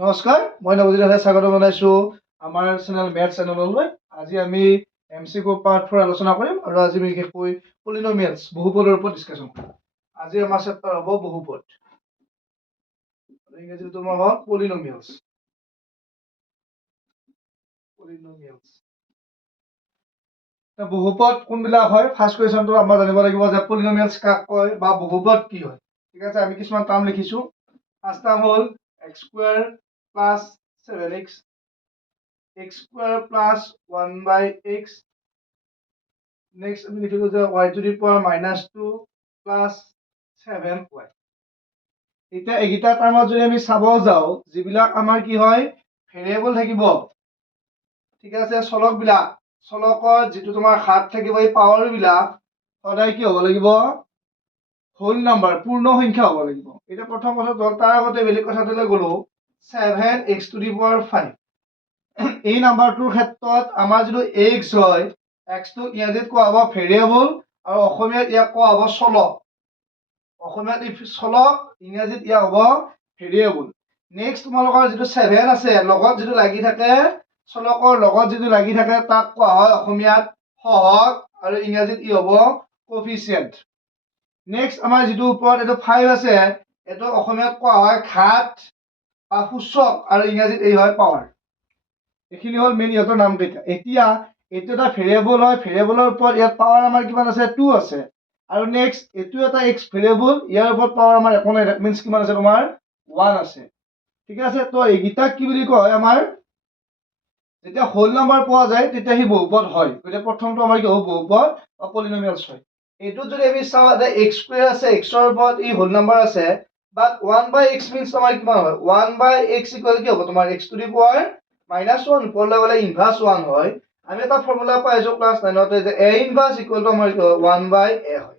নমস্কাৰ, মই নৱজিৎ দাসে স্বাগত জনাইছোঁ আমাৰ চেনেল মেথ চেনেললৈ। আজি আমি MCQ পাৰ্ট 4 আলোচনা কৰিম আৰু আজি বিশেষকৈ পলিনমিয়েলছ বহুপদৰ ওপৰত ডিছকাশ্যন কৰিম। আজি আমাৰ চেপ্টাৰ হ'ব বহুপদ। ইংৰাজীত তোমাৰ হ'ল পলিনমিয়েলছ। বহুপদ কোনবিলাক হয়? ফাৰ্ষ্ট কুৱেশ্যনটো আমাৰ জানিব লাগিব যে পলিনমিয়েলছ কাক কয় বা বহুপদ কি হয়। ঠিক আছে, আমি কিছুমান টাৰ্ম লিখিছোঁ। ফাৰ্ষ্ট টাৰ্ম হ'ল x² plus 7x, x² plus 1/x. Next আমি লিখিলো যে y to the power -2 plus 7y. এতিয়া এইকেইটা টাৰ্মত যদি আমি চাব যাওঁ, যিবিলাক আমাৰ কি হয় ভেৰিয়েবল থাকিব, ঠিক আছে, চলকৰ যিটো তোমাৰ হাত থাকিব, এই পাৱাৰ বিলাক সদায় কি হ'ব লাগিব? হোল নাম্বাৰ, পূৰ্ণ সংখ্যা হ'ব লাগিব। এতিয়া প্ৰথম কথা হ'ল, তাৰ আগতে বেলেগ কথাটোলৈ গ'লো, 7x to the power 5 এই নাম্বাৰটোৰ ক্ষেত্ৰত আমাৰ যিটো x হয়, x টো ইংৰাজীত কোৱা হ'ব ভেৰিয়েবল আৰু অসমীয়াত ইয়াক কোৱা হ'ব চলক। অসমীয়াত চলক, ইংৰাজীত ইয়াক হ'ব ভেৰিয়েবল। নেক্সট তোমালোকৰ যিটো 7 আছে, লগত যিটো লাগি থাকে, চলকৰ লগত যিটো লাগি থাকে, তাক কোৱা হয় অসমীয়াত সহগ আৰু ইংৰাজীত ই হ'ব কোফিচিয়েণ্ট। নেক্সট আমাৰ যিটো ওপৰত এইটো 5 আছে, এইটো অসমীয়াত কোৱা হয় ঘাত বা সূচক আৰু ইংৰাজীত এই হয় পাৱাৰ। এইখিনি হ'ল মেইন ইহঁতৰ নাম কেইটা। এতিয়া এইটো এটা ভেৰিয়েবল হয়, ভেৰিয়েবলৰ ওপৰত ইয়াত পাৱাৰ আমাৰ কিমান আছে? 2 আছে। আৰু নেক্সট এইটো এটা x ভেৰিয়েবল, ইয়াৰ ওপৰত পাৱাৰ আমাৰ একো নাই, দ্যাট মিন্স কিমান আছে তোমাৰ? 1 আছে। ঠিক আছে, তো এইকেইটাক কি বুলি কোৱা হয়? আমাৰ যেতিয়া হোল নাম্বাৰ পোৱা যায় তেতিয়া সি বহুপদ হয়। গতিকে প্ৰথমটো আমাৰ কি হ'ব? বহুপদ বা পলিনমিয়েলছ হয়। এইটোত যদি আমি চাওঁ যে x² আছে, x ৰ ওপৰত ই হোল নাম্বাৰ আছে, বাট 1/x মিন্স আমাৰ কিমান হয়? 1/x ইকুৱেল কি হ'ব তোমাৰ? x to the power -1, ওপৰলৈ গ'লে ইনভাৰ্স 1 হয়। আমি এটা ফৰ্মুলা পাইছো ক্লাছ 9তে যে a ইনভাৰ্স ইকুৱেল টু আমাৰ 1/a হয়।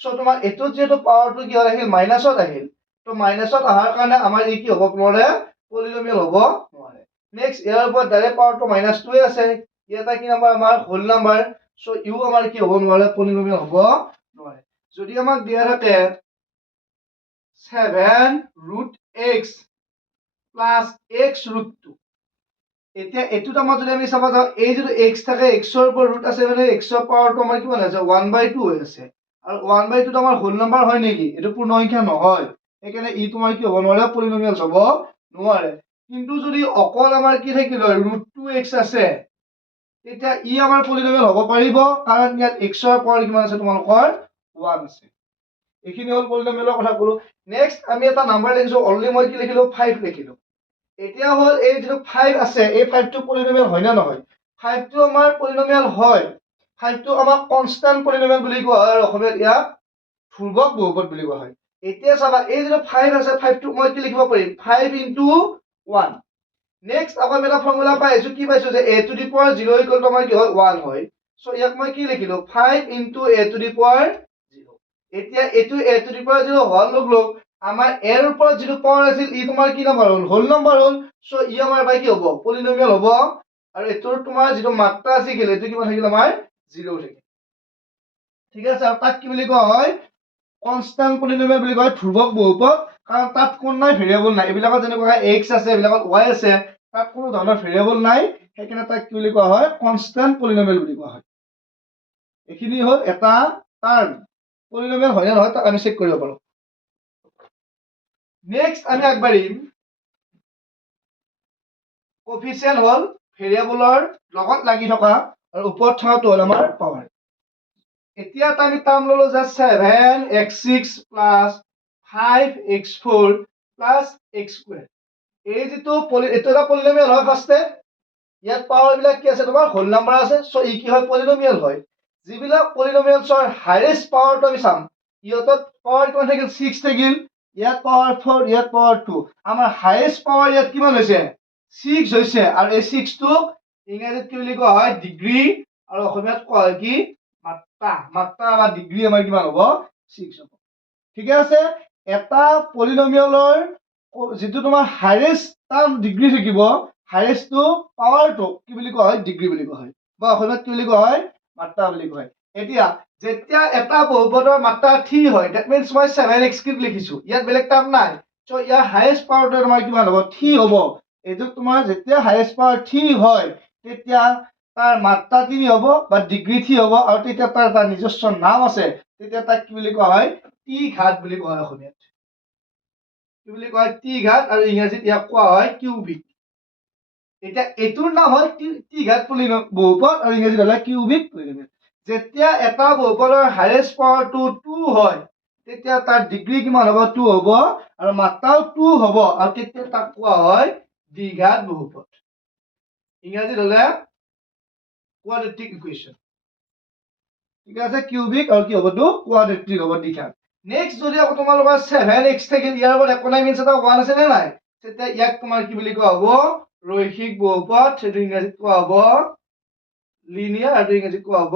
সো তোমাৰ এইটোত যেটো পাৱাৰটো কি আহিল? মাইনাছত আহিল। তো মাইনাছত অহাৰ কাৰণে আমাৰ ই কি হ'ব? নোৱাৰে, পলিনমিয়েল হ'ব নোৱাৰে। নেক্সট ইয়াৰ ওপৰত ডাইৰেক্ট পাৱাৰটো -2 আছে, ইয়াত কি নাম্বাৰ? আমাৰ হোল নাম্বাৰ। সো ইউ আমাৰ কি হ'ব নোৱাৰে? পলিনমিয়েল হ'ব নোৱাৰে। যদি আমাক দিয়া থাকে 7√x plus x√2, এতিয়া এইটোত আমাৰ যদি আমি চাব যাওঁ, এই যিটো x থাকে, x ৰ ওপৰত ৰুট আছে, মানে x ৰ পাৱাৰটো আমাৰ কিমান আছে? 1/2 হৈ আছে। আৰু 1/2 টো আমাৰ হোল নাম্বাৰ হয় নেকি? এইটো পূৰ্ণ সংখ্যা নহয়, সেইকাৰণে ই তোমাৰ কি হ'ব নোৱাৰে? পলিনমিয়েলছ হ'ব নোৱাৰে। কিন্তু যদি অকল আমাৰ কি থাকিল হয়? √2x আছে, তেতিয়া ই আমাৰ পলিনমিয়েল হ'ব পাৰিব, কাৰণ ইয়াত x ৰ পাৱাৰ কিমান আছে? তোমালোকৰ 1 আছে। এইখিনি হ'ল পলিনমিয়েলৰ কথা ক'লো। নেক্সট আমি এটা নাম্বাৰ লিখিছো, অলৰেডি মই কি লিখিলো? 5 লিখিলো। এতিয়া হ'ল এই যিটো 5 আছে, এই 5 টো পলিনমিয়েল হয় না নহয়? 5 টো আমাৰ পলিনমিয়েল হয়। 5 টো আমাৰ কনষ্টান্ট পলিনমিয়েল বুলি কোৱা হয়, আৰু অসমীয়াত ইয়াক ধ্ৰুৱক বহুপদ বুলি কোৱা হয়। এতিয়া চাবা, এই যিটো 5 আছে, 5 টো মই কি লিখিব পাৰিম? 5 × 1। নেক্সট আকৌ আমি এটা ফৰ্মুলা পাইছো, কি পাইছো? যে a to the power 0 equal to আমাৰ কি হয়? 1 হয়। সো ইয়াক মই কি লিখিলো? 5 × a to the power 0। এতিয়া এইটো a to the power 0 হোৱাৰ লগ আমাৰ a ৰ ওপৰত যিটো পাৱাৰ আছিল, ই তোমাৰ কি নাম্বাৰ হ'ল? হোল নাম্বাৰ হ'ল। সো ই আমাৰ বাই কি হ'ব? পলিনমিয়েল হ'ব। আৰু এইটোৰ তোমাৰ যিটো মাত্ৰা আছিল, এইটো কিমান থাকিল? আমাৰ 0 থাকিল। ঠিক আছে, আৰু তাক কি বুলি কোৱা হয়? কনষ্টান্ট পলিনমিয়েল বুলি কোৱা হয়, ধ্ৰুৱক বহুপদ। কাৰণ তাত কোন নাই? ভেৰিয়েবল নাই। এইবিলাকত যেনেকুৱা x আছে, এইবিলাকত y আছে, তাত কোনো ধৰণৰ ভেৰিয়েবল নাই, সেইকাৰণে তাক কি বুলি কোৱা হয়? কনষ্টান্ট পলিনমিয়েল বুলি কোৱা হয়। এইখিনি হ'ল এটা টাৰ্ম। পলিনমিয়েল হয় নে নহয় তাক আমি চেক কৰিব পাৰো। নেক্সট আমি আগবাঢ়িম, কোফিচিয়েন্ট হ'ল ভেৰিয়েবলৰ লগত লাগি থকা, আৰু ওপৰত থকাটো হ'ল আমাৰ পাৱাৰ। এতিয়া আমি টাৰ্ম ললো যে 7x6 plus 5x4 plus x²। এই যিটো এইটো এটা পলিনমিয়েল হয়। ফাৰ্ষ্টে ইয়াত পাৱাৰ বিলাক কি আছে? তোমাৰ হোল নাম্বাৰ আছে। সো ই কি হয়? পলিনমিয়েল হয়। যিবিলাক পলিনমিয়েলছৰ হাইয়েষ্ট পাৱাৰটো আমি চাম, ইহঁতত পাৱাৰ কিমান থাকিল? 6 থাকিল, ইয়াত পাৱাৰ 4, ইয়াত পাৱাৰ 2। আমাৰ হাইয়েষ্ট পাৱাৰ ইয়াত কিমান হৈছে? 6 হৈছে। আৰু এই 6 টো ইংৰাজীত কি বুলি কোৱা হয়? ডিগ্ৰী, আৰু অসমীয়াত কোৱা হয় কি? মাত্ৰা। মাত্ৰা বা ডিগ্ৰী আমাৰ কিমান হ'ব? 6 হ'ব। ঠিক আছে, এটা পলিনমিয়েলৰ যিটো তোমাৰ হাইয়েষ্ট টাৰ্ম ডিগ্ৰী থাকিব, হাইয়েষ্টটো পাৱাৰটো কি বুলি কোৱা হয়? ডিগ্ৰী বুলি কোৱা হয়, বা অসমীয়াত কি বুলি কোৱা হয়? মাত্ৰা বুলি কোৱা হয়। এতিয়া যেতিয়া এটা বহুপদৰ মাত্ৰা 3 হয়, দ্যাট মিন্স মই 7x কিউব লিখিছো, ইয়াত বেলেগ টাৰ্ম নাই। চ' ইয়াৰ হায়েষ্ট পাৱাৰটো তোমাৰ কিমান হ'ব 3 হ'ব এইটো তোমাৰ যেতিয়া হায়েষ্ট পাৱাৰ 3 হয় তেতিয়া তাৰ মাত্ৰা 3 হ'ব বা ডিগ্ৰী 3 হ'ব আৰু তেতিয়া তাৰ এটা নিজস্ব নাম আছে তেতিয়া তাক কি বুলি কোৱা হয় টি ঘাত বুলি কোৱা হয় অসমীয়াত কি বুলি কোৱা হয় টি ঘাত আৰু ইংৰাজীত ইয়াক কোৱা হয় কিউবিক এতিয়া এইটোৰ নাম হয় টি ঘাত বহুপদ আৰু ইংৰাজীত হ'লে কিউবিক পলিনমিয়েল যেতিয়া এটা বহুপদৰ হায়েষ্ট পাৱাৰটো 2 হয় তেতিয়া তাৰ ডিগ্ৰী কিমান হ'ব 2 হ'ব আৰু মাত্ৰাও 2 হ'ব আৰু তেতিয়া তাক কোৱা হয় দ্বিঘাত বহুপদ ইংৰাজীত হ'লে কোৱাড্ৰেটিক ইকুৱেশ্যন ঠিক আছে কিউবিক আৰু কি হ'ব তো কোৱাড্ৰেটিক হ'ব দ্বিঘাত নেক্সট যদি আকৌ তোমালোকৰ 7x থাকিল ইয়াৰ ওপৰত একো নাই মিন্স এটা 1 আছে নে নাই তেতিয়া ইয়াক তোমাৰ কি বুলি কোৱা হ'ব ৰৈখিক বহুপদ সেইটো ইংৰাজীত কোৱা হ'ব লিনিয়াৰ আৰু ইংৰাজীত কোৱা হ'ব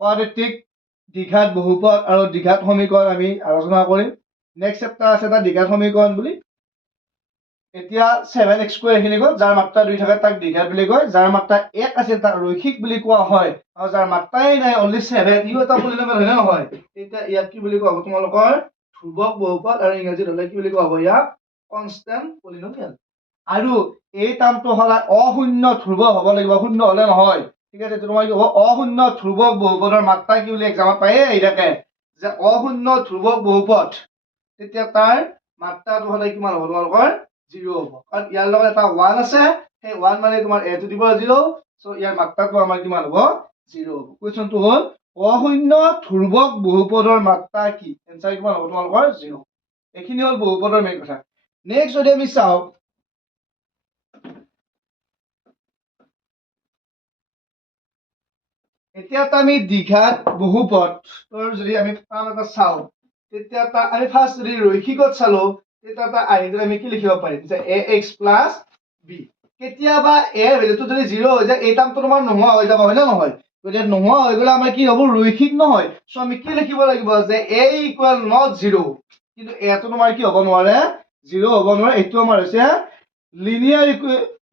কোৱাড্ৰেটিক দ্বিঘাত বহুপদ আৰু দ্বিঘাত সমীকৰণ আমি আলোচনা কৰিম নেক্সট চেপ্টাৰ আছে এটা দ্বিঘাত সমীকৰণ বুলি এতিয়া 7x² এখিনি গ'ল যাৰ মাত্ৰা 2 থাকে তাক দ্বিঘাত বুলি কয় যাৰ মাত্ৰা 1 আছে তাক ৰৈখিক বুলি কোৱা হয় আৰু যাৰ মাত্ৰাই নাই অনলি 7 ইও এটা পলিনমিয়েল হয় নে নহয় তেতিয়া ইয়াক কি বুলি কোৱা হ'ব তোমালোকৰ ধ্ৰুৱক বহুপদ আৰু ইংৰাজীত হ'লে কি বুলি কোৱা হ'ব ইয়াক কনষ্টেন্ট পলিনমিয়েল আৰু এই টাৰ্মটো হ'লে অশূন্য ধ্ৰুৱ হ'ব লাগিব শূন্য হ'লে নহয় ঠিক আছে তোমাৰ কি হ'ব অশূন্য ধ্ৰুৱক বহুপদৰ মাত্ৰা কি বুলি এক্সামত পায়ে আহি থাকে যে অশূন্য ধ্ৰুৱক বহুপদ তেতিয়া তাৰ মাত্ৰাটো হ'লে কিমান হ'ব তোমালোকৰ 0 হ'ব কাৰণ ইয়াৰ লগত এটা 1 আছে সেই 1 মানে তোমাৰ a to the power 0 so ইয়াৰ মাত্ৰাটো আমাৰ কিমান হ'ব 0 হ'ব কোৱেশ্চনটো হ'ল অশূন্য ধ্ৰুৱক বহুপদৰ মাত্ৰা কি এনসাৰ কিমান হ'ব তোমালোকৰ 0 এখিনি হ'ল বহুপদৰ মেইন কথা নেক্সট যদি আমি চাও এতিয়া আমি দ্বিঘাত বহুপদৰ যদি আমি টাৰ্ম এটা চাও তেতিয়া আমি ফাৰ্স্ট যদি ৰৈখিকত চালো তেতিয়া আহিলে আমি কি লিখিব পাৰিম যে ax b কেতিয়াবা a ভ্যালুটো যদি 0 হৈ যায় এই টাৰ্মটো তোমাৰ নোহোৱা হৈ যাব হয় না নহয় যদি নোহোৱা হৈ গলে আমাৰ কি হ'ব ৰৈখিক নহয় সো আমি কি লিখিব লাগিব যে a = not 0 কিন্তু a টো তোমাৰ কি হ'ব নোৱাৰে 0 হ'ব নোৱাৰে এইটো আমাৰ হৈছে লিনিয়াৰ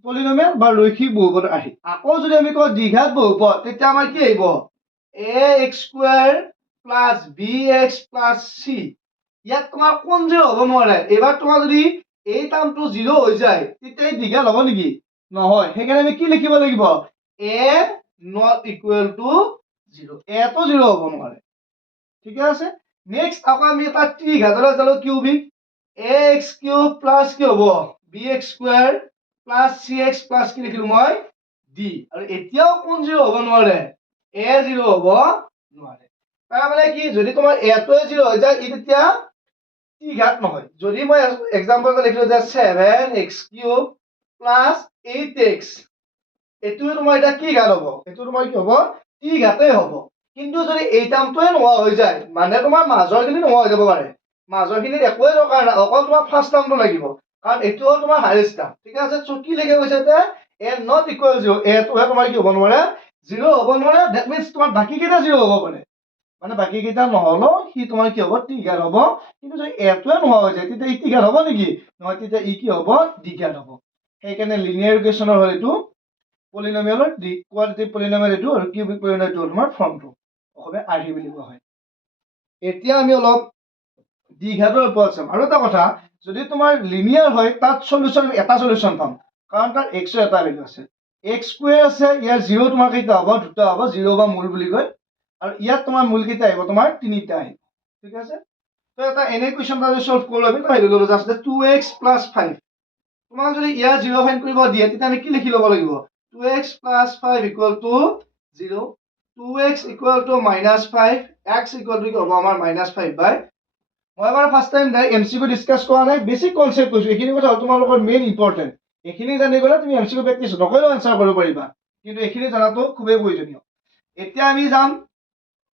পলিনমিয়েল বা ৰৈখিক বহুপদ আহি আকৌ যদি আমি কওঁ দ্বিঘাত বহুপদ তেতিয়া আমাৰ কি আহিব ax² + bx + c ইয়াত তোমাৰ কোন 0 হ'ব নোৱাৰে এবাৰ তোমাৰ যদি এই টাৰ্মটো 0 হৈ যায় তেতিয়া দ্বিঘাত হ'ব নেকি নহয় সেইকাৰণে আমি কি লিখিব লাগিব a not equal to 0 a তো 0 হ'ব নোৱাৰে ঠিক আছে নেক্সট আকৌ আমি এটা ত্ৰিঘাতলৈ চালো কিউবিক ax³ + কি হ'ব bx² + cx + কি লিখিলো মই d আৰু এতিয়াও কোন 0 হ'ব নোৱাৰে a 0 হ'ব নোৱাৰে তাৰ মানে কি যদি তোমাৰ a টো 0 হৈ যায় ই তেতিয়া ত্ৰিঘাত নহয় যদি মই এক্সাম্পল এটা লিখিলো যে 7x³ + 8x এটো তোমাৰ এটা কি ঘাত হ'ব এটো তোমাৰ কি হ'ব ত্ৰিঘাতে হ'ব কিন্তু যদি এই টাৰ্মটোৱে নোহোৱা হৈ যায় মানে তোমাৰ মাজৰখিনি নোহোৱা হৈ যাব পাৰে মাজৰখিনিত একোৱে দৰকাৰ নাই অকল তোমাৰ ফাৰ্স্ট টাৰ্মটো লাগিব কাৰণ এটো হ'ল তোমাৰ হাইয়েষ্ট টাৰ্ম ঠিক আছে সো কি লিখা গৈছে তে a not equal 0 a টোহে তোমাৰ কি হ'ব নোৱাৰে 0 হ'ব নোৱাৰে দ্যাট মিন্স তোমাৰ বাকি কেইটা 0 হ'ব পাৰে মানে বাকি কেইটা নহলো সি তোমাৰ কি হ'ব ত্ৰিঘাত হ'ব কিন্তু যদি a টোৱে নোহোৱা হৈ যায় তেতিয়া ই ত্ৰিঘাত হ'ব নেকি নহয় তেতিয়া ই কি হ'ব দ্বিঘাত হ'ব সেইকাৰণে লিনিয়াৰ ইকুৱেশ্যনৰ হ'ল এইটো পলিনমিয়েলৰ কোৱাড্ৰেটিক পলিনমিয়েল এইটো আৰু কিউবিক পলিনমিয়েল তোমাৰ ফৰ্মটো অসমীয়া আৰ্হি বুলি কোৱা হয় এতিয়া আমি অলপ দ্বিঘাতৰ ওপৰত চাম আৰু এটা কথা যদি তোমাৰ লিনিয়াৰ হয় তাত সলিউশন এটা সলিউশন পাম কাৰণ তাৰ x ৰ এটা ভ্যালু আছে x² আছে ইয়াৰ 0 তোমাৰ কেইটা হ'ব দুটা হ'ব 0 বা মূল বুলি কয় আৰু ইয়াত তোমাৰ মূল কেইটা আহিব তোমাৰ তিনিটা আহিব ঠিক আছে তো এটা এনে কোৱেশ্চন এটা সলভ কৰিব আমি তাই ললো জাস্ট 2x + 5 তোমাক যদি ইয়াৰ 0 ফাইন্ড কৰিব দিয়ে তেতিয়া আমি কি লিখি ল'ব লাগিব 2x + 5 = 0 2x = -5 x = কি হ'ব আমাৰ -5/। মই এবাৰ ফাৰ্স্ট টাইম এমসিকিউ ডিসকাস কৰা নাই বেসিক কনসেপ্ট কৈছো এখিনি কথা তোমালোকৰ মেইন ইম্পৰ্টেন্ট এখিনি জানি গলে তুমি এমসিকিউ প্ৰেক্টিস নকৰিলেও আনসাৰ কৰিব পাৰিবা কিন্তু এখিনি জানাটো খুবেই প্ৰয়োজনীয় এতিয়া আমি যাম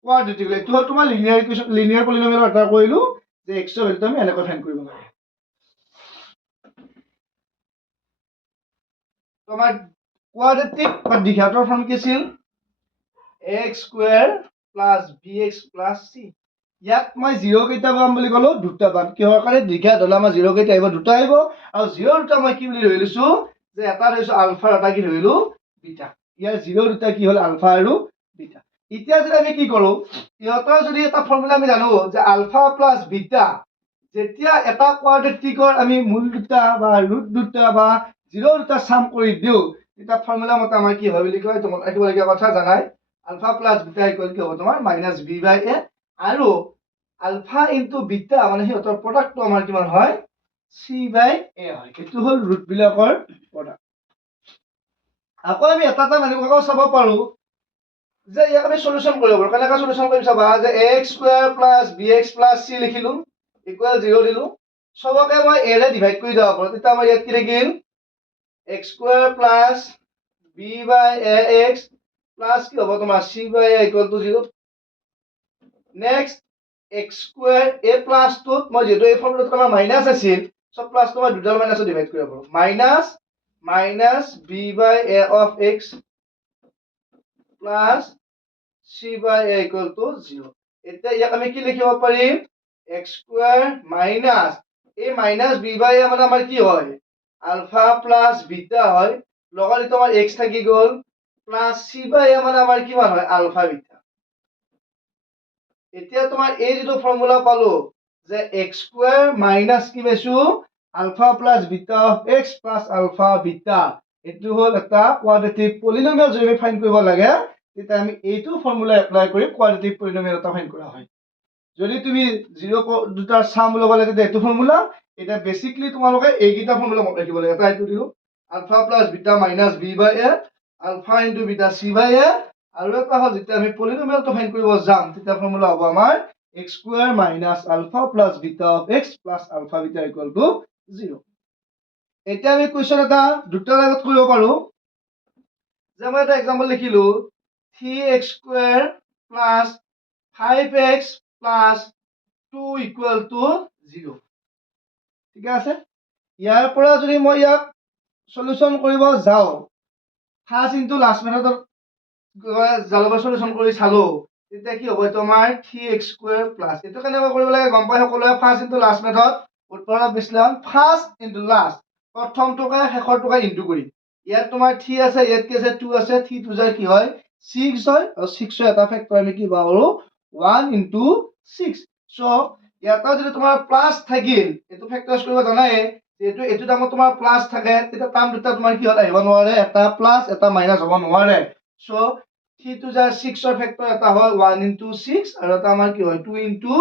কোৱাড্ৰেটিক এইটো হ'ল তোমাৰ লিনিয়াৰ ইকুৱেশ্যন লিনিয়াৰ পলিনমিয়েল এটা কৰিলো যে x ৰ ভ্যালুটো আমি এনেকৈ ফাইন্ড কৰিব লাগে তোমাৰ কোৱাড্ৰেটিক বা দ্বিঘাতৰ ফৰ্ম কি আছিল ax² + bx + c ইয়াত মই 0 কেইটা পাম বুলি কলো দুটা পাম কিহৰ কাৰণে দ্বিঘাত হলে আমাৰ 0 কেইটা আহিব দুটা আহিব আৰু 0 দুটা মই কি বুলি ধৰি লৈছো যে এটা ধৰিছো আলফা এটা কি ধৰিলো বিটা ইয়াৰ 0 দুটা কি হ'ল আলফা আৰু বিটা এতিয়া যদি আমি কি কৰো ইহঁতৰ যদি এটা ফৰ্মুলা আমি জানো যে আলফা প্লাছ বিটা যেতিয়া এটা কোৱাড্ৰেটিকৰ আমি মূল দুটা বা ৰুট দুটা বা জিৰ' দুটা চাম কৰি দিওঁ তেতিয়া ফৰ্মুলা মতে আমাৰ কি হয় বুলি কয় তোমাক ৰাখিবলগীয়া কথা জানাই আলফা প্লাছ বিটা ইকুৱেল কি হ'ব তোমাৰ মাইনাছ বি বাই এ আৰু আলফা ইনটু বিটা মানে সিহঁতৰ প্ৰডাক্টটো আমাৰ কিমান হয় চি বাই এ হয় এইটো হ'ল ৰুট বিলাকৰ প্ৰডাক্ট আকৌ আমি এটা মানিব চাব পাৰো যে ইয়াক আমি সলিউশন কৰিব পাৰো কেনেকৈ সলিউশন কৰিম চাবা যে x square plus bx plus c লিখিলো ইকুৱেল 0 দিলো সবকে মই a ৰে ডিভাইড কৰি যাব পাৰো তেতিয়া আমাৰ ইয়াত কি থাকিল x square plus b by ax plus কি হ'ব তোমাৰ c by a equal to 0 next x square a plus two মই যেটো এই ফৰ্মুলাত আমাৰ মাইনাস আছিল সব প্লাস তো মই দুডাল মাইনাস ডিভাইড কৰিব পাৰো minus minus b by a of x plus c by a equal to 0 এতিয়া ইয়াক আমি কি লিখিব পাৰিম x স্কয়াৰ মাইনাস এই মাইনাস b by a মানে আমাৰ কি হয় আলফা প্লাস বিটা হয় লগত তোমাৰ x থাকি গল প্লাস c by a মানে আমাৰ কিমান হয় আলফা বিটা এতিয়া তোমাৰ এই যেটো ফৰ্মুলা পালো যে x স্কয়াৰ মাইনাস কি পাইছো alpha plus beta of x plus alpha beta এটো হল এটা কোয়াড্ৰেটিক পলিনোমিয়াল যদি আমি ফাইন্ড কৰিব লাগে তেতিয়া আমি এইটো ফৰ্মুলা এপ্লাই কৰি কোয়াড্ৰেটিক পলিনোমিয়াল এটা ফাইন্ড কৰা হয় যদি তুমি 0 দুটা সাম লব লাগে তেতিয়া এইটো ফৰ্মুলা এটা বেসিক্যালি তোমালোকে এইগিটা ফৰ্মুলা মনত ৰাখিব লাগে এটা এইটো দিলো alpha plus beta minus b by a alpha into beta c by a আৰু এটা হ'ল যেতিয়া আমি পলিনোমিয়ালটো ফাইন্ড কৰিব যাম তেতিয়া ফৰ্মুলা হ'ব আমাৰ x square minus alpha plus beta of x plus alpha beta equal to 0 এতিয়া আমি কোৱেশ্চন এটা দুটা লাইনত কৰিব পাৰো যে মই এটা এক্সাম্পল লিখিলো 3x square plus 5x plus 2 equal to 0 ঠিক আছে ইয়াৰ পৰা যদি মই ইয়াক সলিউশন কৰিব যাও ফাৰ্স্ট ইনটু লাস্ট মেথডত জালবা সলিউশন কৰি চালো তেতিয়া কি হ'ব তোমাৰ 3x স্কয়াৰ প্লাস এটো কেনেকৈ কৰিব লাগে গম পাই সকলোৱে ফাৰ্স্ট ইনটু লাস্ট মেথড উৎপাদক বিশ্লেষণ ফাৰ্স্ট ইনটু লাস্ট প্ৰথমটোকে শেষৰটোকে ইনটু কৰি ইয়াত তোমাৰ 3 আছে ইয়াত কি আছে 2 আছে 3 2 যায় কি হয় 6 হয় আৰু 6 এটা ফেক্টৰ আমি কি পাওঁ 1 ইনটু 6 সো ইয়াত যদি তোমাৰ প্লাস থাকিল এটো ফেক্টৰাইজ কৰিব জানাই যেটো এটো দামত তোমাৰ প্লাস থাকে তেতিয়া টাৰ্ম দুটা তোমাৰ কি হল আহিব নোৱাৰে এটা প্লাস এটা মাইনাস হ'ব নোৱাৰে সো 3 2 যায় 6 ৰ ফেক্টৰ এটা হয় 1 ইনটু 6 আৰু এটা আমাৰ কি হয় 2 ইনটু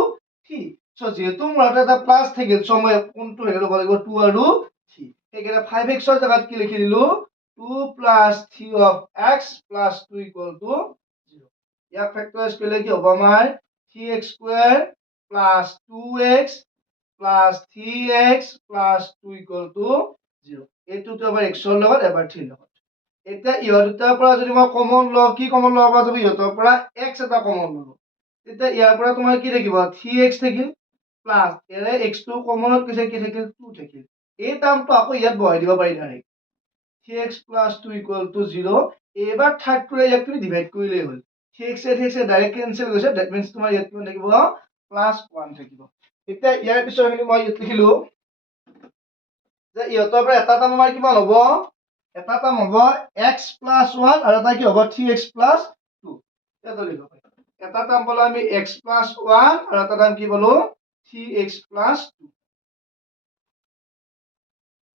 3 সো যেহেতু মোৰ এটা প্লাস থাকিল সো মই কোনটো হেৰি ল'ব লাগিব 2 আৰু 3 একেটা 5x ৰ জায়গাত কি লিখি দিলো 2 plus 3 of x plus 2 equal to 0 ইয়াক ফেক্টৰাইজ কৰিলে কি হ'ব আমাৰ 3x square plus 2x plus 3x plus 2 equal to 0 এইটোটো এবাৰ x ৰ লগত এবাৰ 3 লগত এতিয়া ইহত দুটাৰ পৰা যদি মই কমন লও কি কমন লব পৰা যাব ইহতৰ পৰা x এটা কমন ললো তেতিয়া ইয়াৰ পৰা তোমাৰ কি থাকিব 3x থাকিল প্লাস এৰে x টো কমনত কিছে কি থাকিল 2 থাকিল এই টাৰ্মটো আকৌ ইয়াত বহাই দিব পাৰি direct 3x plus 2 equal to 0 এবাৰ থাৰ্ড টোৰে ইয়াক তুমি ডিভাইড কৰিলে হ'ল 3x ডাইৰেক্ট কেনসেল গৈছে দ্যাট মিন্স তোমাৰ ইয়াত কি থাকিব প্লাস 1 থাকিব এতিয়া ইয়াৰ পিছৰখিনি মই ইয়াত লিখিলো যে ইহতৰ পৰা এটা টাৰ্ম আমাৰ কিমান হ'ব এটা টাৰ্ম হ'ব x plus 1 আৰু এটা কি হ'ব 3x plus 2 এটা লিখিব পাৰি এটা টাৰ্ম পালো আমি x plus 1 আৰু এটা টাৰ্ম কি পালো 3x plus 2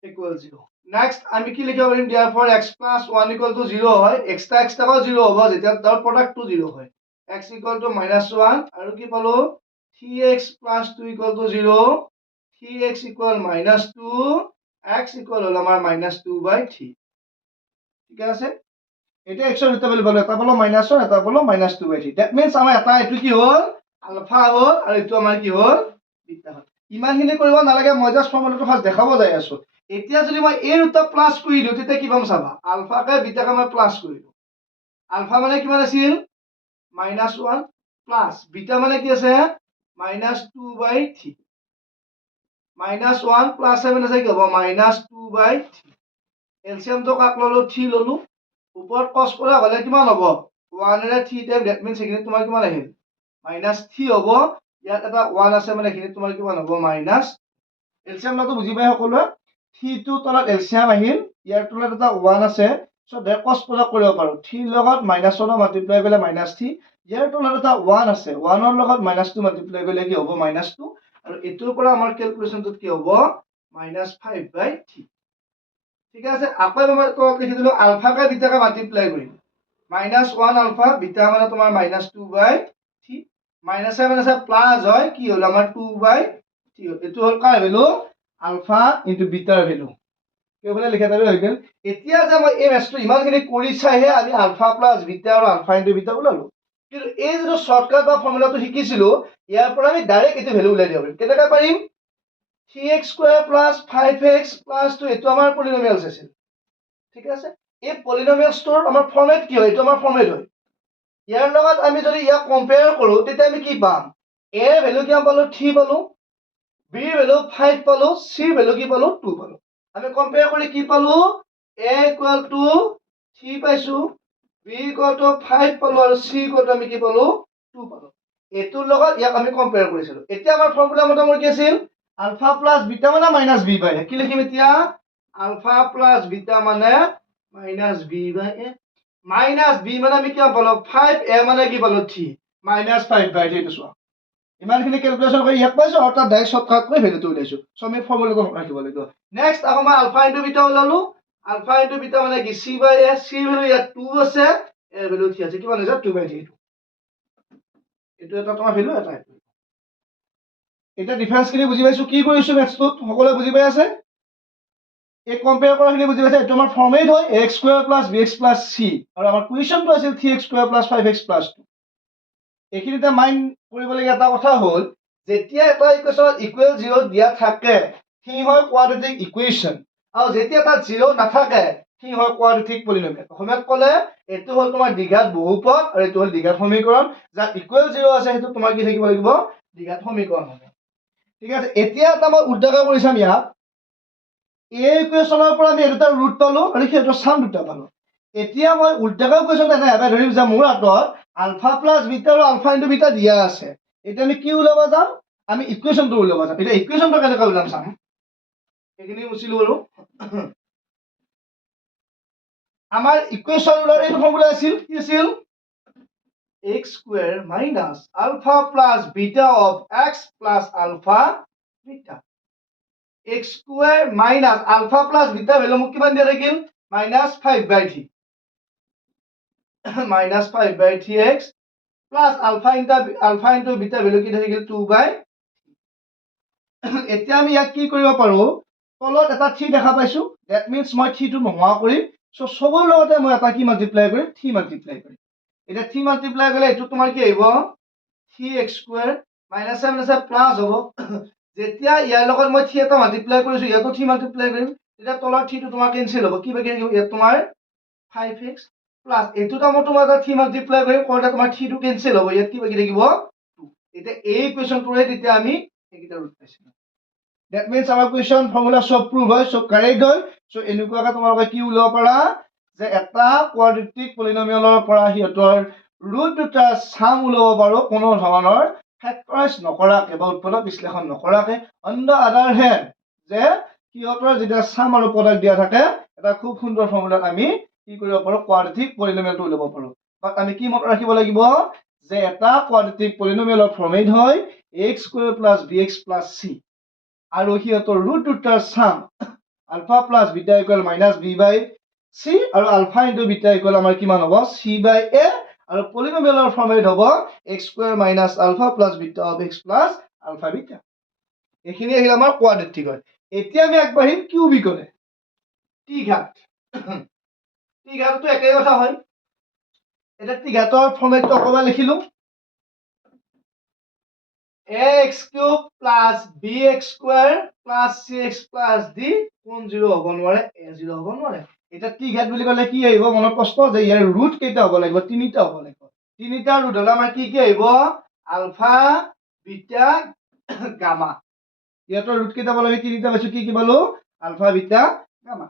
equal 0 next আমি কি লিখিব পাৰিম therefore x plus 1 equal to 0 হয় extra কা 0 হ'ব যেতিয়া তাৰ প্ৰডাক্ট টো 0 হয় x equal to -1 আৰু কি পালো 3x plus 2 equal to 0 3x equal -2 x equal হল আমাৰ -2/3 ঠিক আছে এটা x ৰ ভিতৰত পালো এটা পালো -1 এটা পালো -2/3 that means আমাৰ এটা এটো কি হ'ল আলফা হ'ল আৰু এটো আমাৰ কি হ'ল বিটা হ'ল ইমানখিনি কৰিব নালাগে মই জাস্ট ফৰ্মুলাটো ফাৰ্স্ট দেখাব যাই আছো এতিয়া যদি মই এই দুটা প্লাস কৰি দিও তেতিয়া কি পাম চাবা আলফা কে বিটা কে মই প্লাস কৰি দিও আলফা মানে কিমান আছিল -1 প্লাস বিটা মানে কি আছে -2/3 -1 প্লাস 7 আছে কি হ'ব -2/3 এলসিয়াম তো কাক ললো 3 ললো ওপৰত cos কৰা হলে কিমান হ'ব 1 এৰে 3 টাইম দ্যাট মিন্স এখিনি তোমাৰ কিমান আহিল -3 হ'ব ইয়াত এটা 1 আছে মানে এখিনি তোমাৰ কিমান হ'ব মাইনাস এলসিয়াম নাটো বুজি পাই সকলোৱে 3 টো তলত এলসিয়াম আহিল ইয়াৰ তলত এটা 1 আছে সো ডে cos প্ৰডাক্ট কৰিব পাৰো 3 লগত -1 মাল্টিপ্লাই কৰিলে -3 ইয়াৰ তলত এটা 1 আছে 1 ৰ লগত -2 মাল্টিপ্লাই কৰিলে কি হ'ব -2 আৰু এটোৰ পৰা আমাৰ ক্যালকুলেশনটোত কি হ'ব -5/3 ঠিক আছে আকৌ মই তলত লিখি দিলো আলফা কা বিটা কা মাল্টিপ্লাই কৰিম -1 আলফা বিটা মানে তোমাৰ -2/3 মাইনাস মাইনাস প্লাস হয় কি হলো আমাৰ 2/3 এটো হল কাৰ ভ্যালু আলফা ইনটু বিটাৰ ভ্যালু কেবলে লিখা যাবে হৈ গেল এতিয়া যে মই এই মেথটো ইমানখিনি কৰি চাইহে আমি আলফা প্লাস বিটা আৰু আলফা ইনটু বিটা ওলালো কিন্তু এই যে শৰ্টকাট বা ফৰ্মুলাটো শিকিছিলো ইয়াৰ পৰা আমি ডাইৰেক্ট এটো ভ্যালু উলাই দিব পাৰিম কেনেকৈ পাৰিম 3x² + 5x + 2 এটো আমাৰ পলিনোমিয়ালস আছিল ঠিক আছে এই পলিনোমিয়ালসটোৰ আমাৰ ফৰ্মেট কি হয় এটো আমাৰ ফৰ্মেট হয় ইয়াৰ লগত আমি যদি ইয়াক কম্পেয়াৰ কৰো তেতিয়া আমি কি পাম a এর ভ্যালু কি পালো 3 পালো b এর ভ্যালু 5 পালো c এর ভ্যালু কি পালো 2 পালো আমি কম্পেয়ার কৰি কি পালো a = 3 পাইছো b = 5 পালো আৰু c = আমি কি পালো 2 পালো এটোৰ লগত ইয়াক আমি কম্পেয়াৰ কৰিছিলো এতিয়া আমাৰ ফৰ্মুলা মতে মোৰ কি আছিল আলফা প্লাস বিটা মানে -b/a কি লিখিম এতিয়া আলফা প্লাস বিটা মানে -b/a -b মানে আমি কি পালো 5 a মানে কি পালো 3 -5/3 টো চোৱা ইমানখিনি ক্যালকুলেশন কৰি ইয়াক পাইছো আৰু তাৰ ডাইৰেক্ট শৰ্টকাট কৰি ভ্যালুটো উলাইছো সো আমি ফৰ্মুলাটো ৰাখিব লাগিব নেক্সট আকৌ মই আলফা ইনটু বিটা ওলালো আলফা ইনটু বিটা মানে কি c/a c ভ্যালু ইয়াত 2 আছে a ভ্যালু 3 আছে কিমান হৈছে 2/3 এটো এটা তোমাৰ ভ্যালু এটা এটা ডিফাৰেন্সখিনি বুজি পাইছো কি কৰিছো নেক্সটত সকলোৱে বুজি পাই আছে এই কম্পেয়াৰ কৰাখিনি বুজি পাইছে এটো আমাৰ ফৰ্মেট হয় ax² + bx + c আৰু আমাৰ কুৱেশ্যনটো আছিল 3x² + 5x + 2 এইখিনিতে মাইন্ড কৰিবলগীয়া এটা কথা হ'ল যেতিয়া এটা ইকুৱেশ্যনত ইকুৱেল 0 দিয়া থাকে সি হয় কোৱাড্ৰেটিক ইকুৱেশ্যন আৰু যেতিয়া এটা 0 নাথাকে সি হয় কোৱাড্ৰেটিক পলিনোমিয়াল অসমীয়াত ক'লে এটো হ'ল তোমাৰ দ্বিঘাত বহুপদ আৰু এটো হ'ল দ্বিঘাত সমীকৰণ যাৰ ইকুৱেল 0 আছে হেতু তোমাৰ কি থাকিব লাগিব দ্বিঘাত সমীকৰণ হ'ব ঠিক আছে এতিয়া এটা মই উদ্ধাৰ কৰিছাম ইয়াত এই ইকুৱেশ্যনৰ পৰা আমি এটা ৰুট পালো আৰু সেইটো সাম দুটা পালো এতিয়া মই উল্টাকৈ কুৱেশ্যন এটা এবাৰ ধৰিম যে মোৰ হাতত আলফা প্লাস বিটা আৰু আলফা ইনটু বিটা দিয়া আছে এটা আমি কি উলাব যাম আমি ইকুৱেশ্যনটো উলাব যাম এটা ইকুৱেশ্যনটো কেনেকৈ উলাম চাম এখিনি মুছিলো আৰু আমাৰ ইকুৱেশ্যন উলাৰ এই ফৰ্মুলা আছিল কি আছিল x² - alpha plus beta of x plus alpha beta x² - alpha plus beta value মোক কিমান দিয়া থাকিল -5/3 -5/3x plus alpha into beta value কি থাকিল 2/3 এতিয়া আমি ইয়াক কি কৰিব পাৰো তলত এটা 3 দেখা পাইছো দ্যাট মিন্স মই 3 টো নোহোৱা কৰিম সো সবৰ লগতে মই এটা কি মাল্টিপ্লাই কৰিম 3 মাল্টিপ্লাই কৰিম এটা 3 মাল্টিপ্লাই কৰিলে এটো তোমাৰ কি আহিব 3x² - প্লাস হ'ব যেতিয়া ইয়াৰ লগত মই 3 এটা মাল্টিপ্লাই কৰিছো ইয়াতো 3 মাল্টিপ্লাই কৰিম তেতিয়া তলৰ 3 টো তোমাৰ কেনসেল হ'ব কি বাকি থাকিব ইয়াত তোমাৰ 5x প্লাস এটোটা মই তোমাৰ 3 মাল্টিপ্লাই কৰিম কৰতে তোমাৰ 3 টো কেনসেল হ'ব ইয়াত কি বাকি থাকিব 2 এটা এই ইকুৱেশ্যনটোৰে তেতিয়া আমি এইকিটা ৰুট পাইছিলো দ্যাট মিন্স আমাৰ কুৱেশ্যন ফৰ্মুলা সব প্ৰুভ হয় সব কাৰেক্ট হয় সো এনেকুৱাকৈ তোমালোকে কি উলাব পাৰা যে এটা কোৱাড্ৰেটিক পলিনোমিয়ালৰ পৰা হিয়তৰ ৰুট দুটা সাম উলাব পাৰো কোনো ধৰণৰ ফ্যাক্টৰাইজ নকৰাকে বা উৎপাদক বিশ্লেষণ নকৰাকে অন দা আদাৰ হেণ্ড যে হিয়তৰ যেটা সাম আৰু প্ৰডাক্ট দিয়া থাকে এটা খুব সুন্দৰ ফৰ্মুলাত আমি কি কৰিব পাৰো কোৱাড্ৰেটিক পলিনোমিয়ালটো উলাব পাৰো বাট আমি কি মনত ৰাখিব লাগিব যে এটা কোৱাড্ৰেটিক পলিনোমিয়ালৰ ফৰ্মেট হয় x² + bx + c আৰু হিয়তৰ ৰুট দুটাৰ সাম আলফা প্লাস বিটা = -b/c আৰু আলফা ইনটু বিটা = আমাৰ কিমান হ'ব c/a আৰু পলিনোমিয়ালৰ ফৰ্মেট হ'ব x² - alpha plus beta of x plus alpha beta এখিনি আহিল আমাৰ কোৱাড্ৰেটিক হয় এতিয়া আমি আগবাঢ়িম কিউবিকলে ত্ৰিঘাত ত্ৰিঘাতটো একেই কথা হয় এটা ত্ৰিঘাতৰ ফৰ্মেটটো অকমান লিখিলো ax³ + bx² + cx + d কোন 0 হ'ব নোৱাৰে a0 হ'ব নোৱাৰে এটা ত্ৰিঘাত বুলি ক'লে কি আহিব মনত প্ৰশ্ন যে ইয়াৰ ৰুট কেইটা হ'ব লাগিব তিনিটা হ'ব লাগিব তিনিটা ৰুট হলে আমাৰ কি কি আহিব আলফা বিটা গামা ইয়াতৰ ৰুট কেইটা পালো আমি তিনিটা পাইছো কি কি পালো আলফা বিটা গামা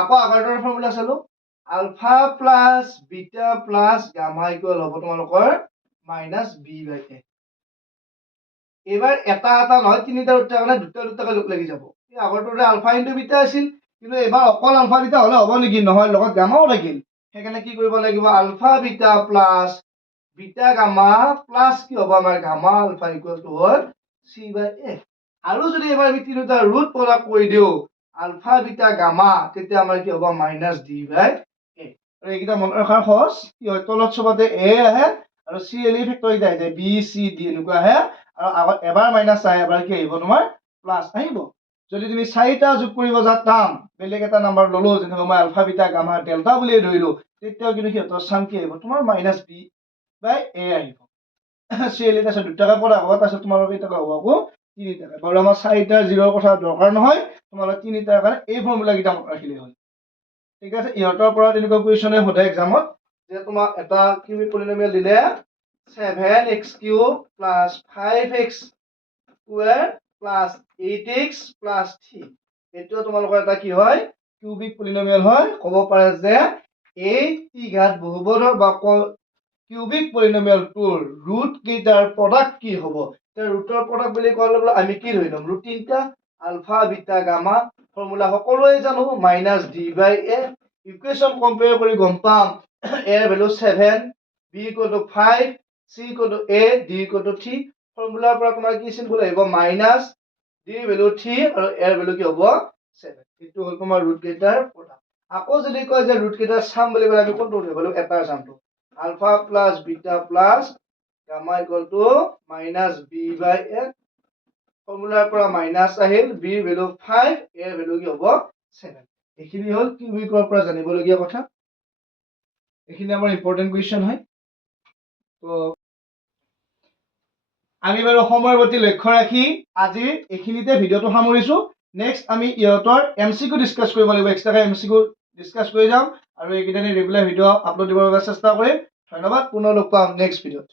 আকৌ আগৰ ফৰ্মুলা চালো alpha plus beta plus gamma equal হ'ব তোমালোকৰ -b/a এবাৰ এটা এটা নহয় তিনিটা ৰুট কাৰণে দুটা দুটাকৈ লগ লাগি যাব এই আগৰটোৰে আলফা ইনটু বিটা আছিল কিন্তু এবাৰ অকল আলফা বিটা হলে হ'ব নেকি নহয় লগত গামাও থাকিল সেইকাৰণে কি কৰিব লাগিব alpha beta plus beta gamma plus কি হ'ব আমাৰ গামা আলফা ইকুৱেল টু হ'ল c/a আৰু যদি এবাৰ আমি তিনিটা ৰুট প্ৰডাক্ট কৰি দিওঁ আলফা বিটা গামা তেতিয়া আমাৰ কি হ'ব -d/a আৰু এইকেইটা মনত ৰখাৰ সহজ কি হয় তলত চবতে a আহে আৰু c l ফেক্টৰ এটা আহে b c d এনেকুৱা আহে আৰু আগত এবাৰ মাইনাছ আহে এবাৰ কি আহিব তোমাৰ প্লাছ আহিব যদি তুমি চাৰিটা যোগ কৰিব যা টাৰ্ম বেলেগ এটা নাম্বাৰ ললো যেনেকৈ মই আলফা বিটা গামা ডেল্টা বুলি ধৰিলো তেতিয়াও কিন্তু সিহঁতৰ চাম কি আহিব তোমাৰ -b/a আহিব cl তাৰপিছত 2 টকা পৰা হ'ব তাৰপিছত তোমালোকে কেই টকা হ'ব আকৌ 3 টকা বাৰু আমাৰ চাৰিটা জিৰৰ কথা দৰকাৰ নহয় তোমালোকে 3 টকাৰ কাৰণে এই ফৰ্মুলা কেইটা মনত ৰাখিলেই হ'ল ঠিক আছে ইহঁতৰ পৰা তেনেকুৱা কুৱেশ্যনে সোধে এক্সামত যে তোমাক এটা কিউবিক পলিনমিয়েল দিলে 7x³ plus 5x² plus 8x plus 3 এইটো তোমালোকৰ এটা কি হয় কিউবিক পলিনমিয়েল হয় ক'ব পাৰে যে এই ত্ৰিঘাত বহুপদৰ বা কিউবিক পলিনমিয়েলটোৰ ৰুট কেইটাৰ প্ৰডাক্ট কি হ'ব ৰুটৰ প্ৰডাক্ট বুলি কোৱাৰ লগে আমি কি ধৰি ল'ম ৰুট তিনিটা আলফা বিটা গামা ফৰ্মুলা সকলোৱে জানো -d/a ইকুৱেশ্যন কম্পেয়াৰ কৰি গম পাম a ৰ value 7 b = 5 c = a d = 3 ফৰ্মুলাৰ পৰা তোমাৰ কি চিম্বল আহিব -d ৰ ভ্যালু 3 আৰু a ৰ ভ্যালু কি হ'ব 7 এইটো হ'ল তোমাৰ ৰুট কেইটাৰ প্ৰডাক্ট আকৌ যদি কয় যে ৰুট কেইটাৰ সাম বুলি কলে আমি কোনটো ধৰিব লাগিব এটাৰ সামটো alpha plus beta plus gamma equal to -b/a ফৰ্মুলাৰ পৰা মাইনাছ আহিল b ৰ ভ্যালু 5 a ৰ ভ্যালু কি হ'ব 7 এইখিনি হ'ল কিউবিকৰ পৰা জানিবলগীয়া কথা এইখিনি আমাৰ ইম্পৰ্টেন্ট কুৱেশ্যন হয় তো আমি বাৰু সময়ৰ প্ৰতি লক্ষ্য ৰাখি আজি এইখিনিতে ভিডিঅ'টো সামৰিছো নেক্সট আমি ইহঁতৰ MCQ ডিসকাস কৰিব লাগিব এক্সট্ৰাকে MCQ ডিসকাস কৰি যাম আৰু এইকেইটা ৰেগুলাৰ ভিডিঅ' আপলোড দিবৰ বাবে চেষ্টা কৰিম ধন্যবাদ পুনৰ লগ পাম নেক্সট ভিডিঅ'ত